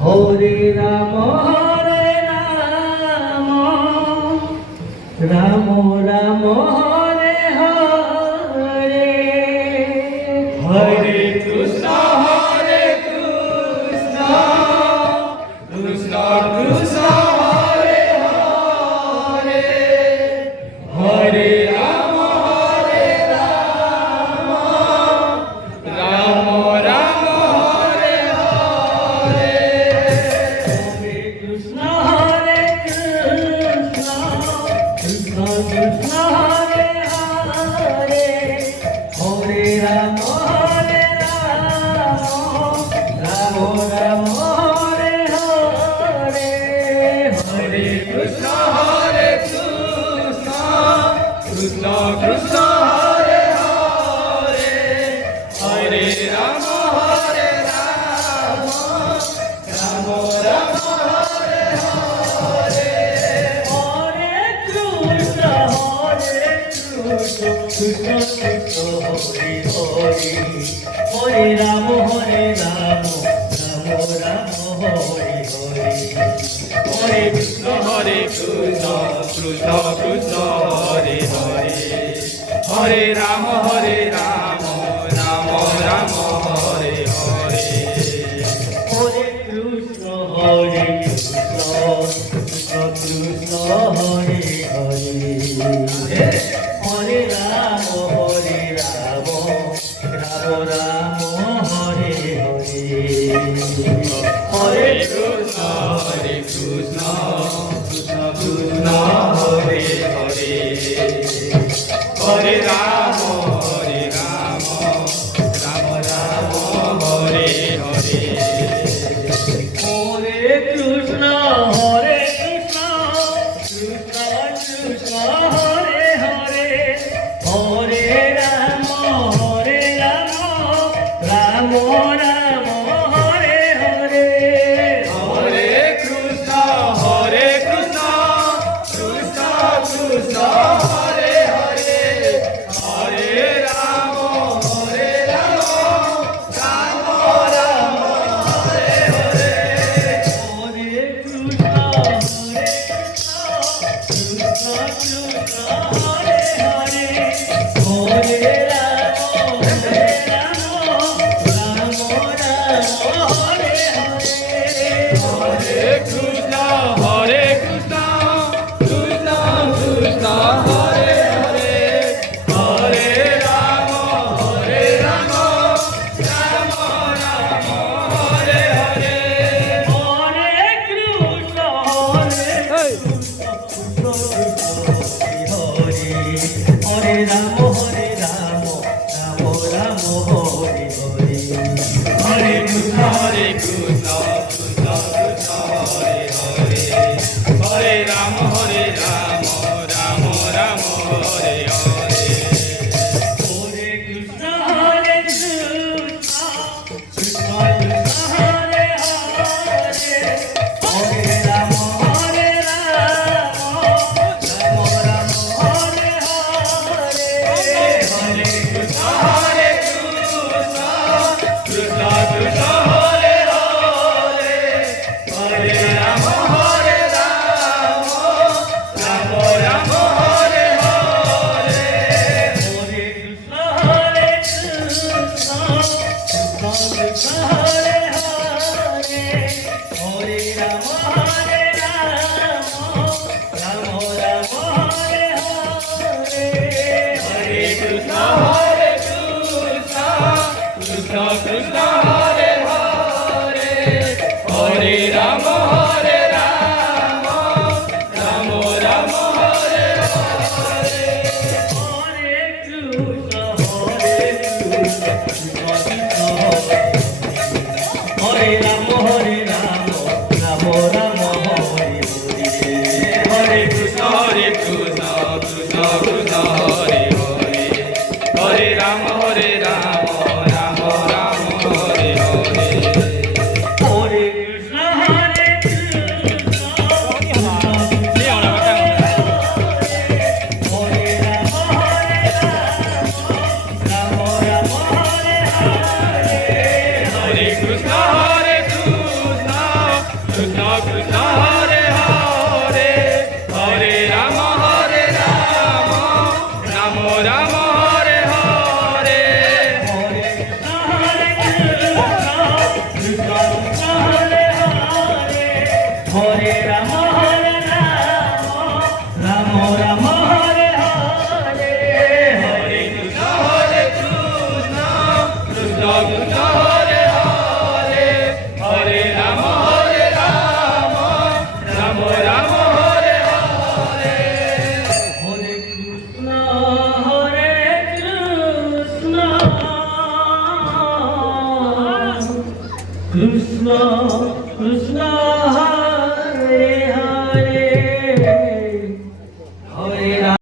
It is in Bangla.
হরে রাম রাম রাম হরে হরে হরে কৃষ্ণ কৃষ্ণ কৃষ্ণ হরে হরে হরে রাম রাম রাম হরে হরে হরে কৃষ্ণ কৃষ্ণ কৃষ্ণ হরে হরে হরে রাম রাম রাম হরে হরে হরে কৃষ্ণ কৃষ্ণ কৃষ্ণ কৃষ্ণ হরে হরে হরে রাম রাম রাম রাম হরে হরে হরে কৃষ্ণ কৃষ্ণ কৃষ্ণ হরে হরে হরে রাম রাম রাম হরে হরে হরে কৃষ্ণ কৃষ্ণ কৃষ্ণ কৃষ্ণ হরে হরে হরে রাম রাম রাম হরে হরে হরে কৃষ্ণ কৃষ্ণ কৃষ্ণ হরে হরে হরে রাম রাম রাম হরে হরে হরে কৃষ্ণ কৃষ্ণ কৃষ্ণ কৃষ্ণ হরে হরে হরে রাম রাম রাম হরে হরে হরে কৃষ্ণ কৃষ্ণ কৃষ্ণ হরে হরে হরে রাম রাম রাম হরে হরে হরে কৃষ্ণ কৃষ্ণ কৃষ্ণ হরে হরে হরে রাম রাম রাম হরে হরে হরে কৃষ্ণ কৃষ্ণ কৃষ্ণ হরে হরে হরে রাম রাম রাম হরে হরে হরে কৃষ্ণ কৃষ্ণ কৃষ্ণ কৃষ্ণ হরে হরে হরে রাম রাম রাম হরে হরে হরে কৃষ্ণ হরে রাম রাম রাম হরে হরে হরে কৃষ্ণ কৃষ্ণ কৃষ্ণ কৃষ্ণ হরে হরে হরে রাম রাম রাম হরে হরে হরে কৃষ্ণ কৃষ্ণ কৃষ্ণ হরে হরে হরে রাম রাম রাম হরে হরে হরে কৃষ্ণ কৃষ্ণ কৃষ্ণ হরে হরে হরে রাম রাম রাম হরে হরে হরে কৃষ্ণ কৃষ্ণ কৃষ্ণ হরে হরে হরে রাম রাম রাম হরে হরে হরে কৃষ্ণ কৃষ্ণ কৃষ্ণ হরে হরে হরে রাম রাম রাম হরে হরে হরে কৃষ্ণ কৃষ্ণ হরে রাম রাম Krishna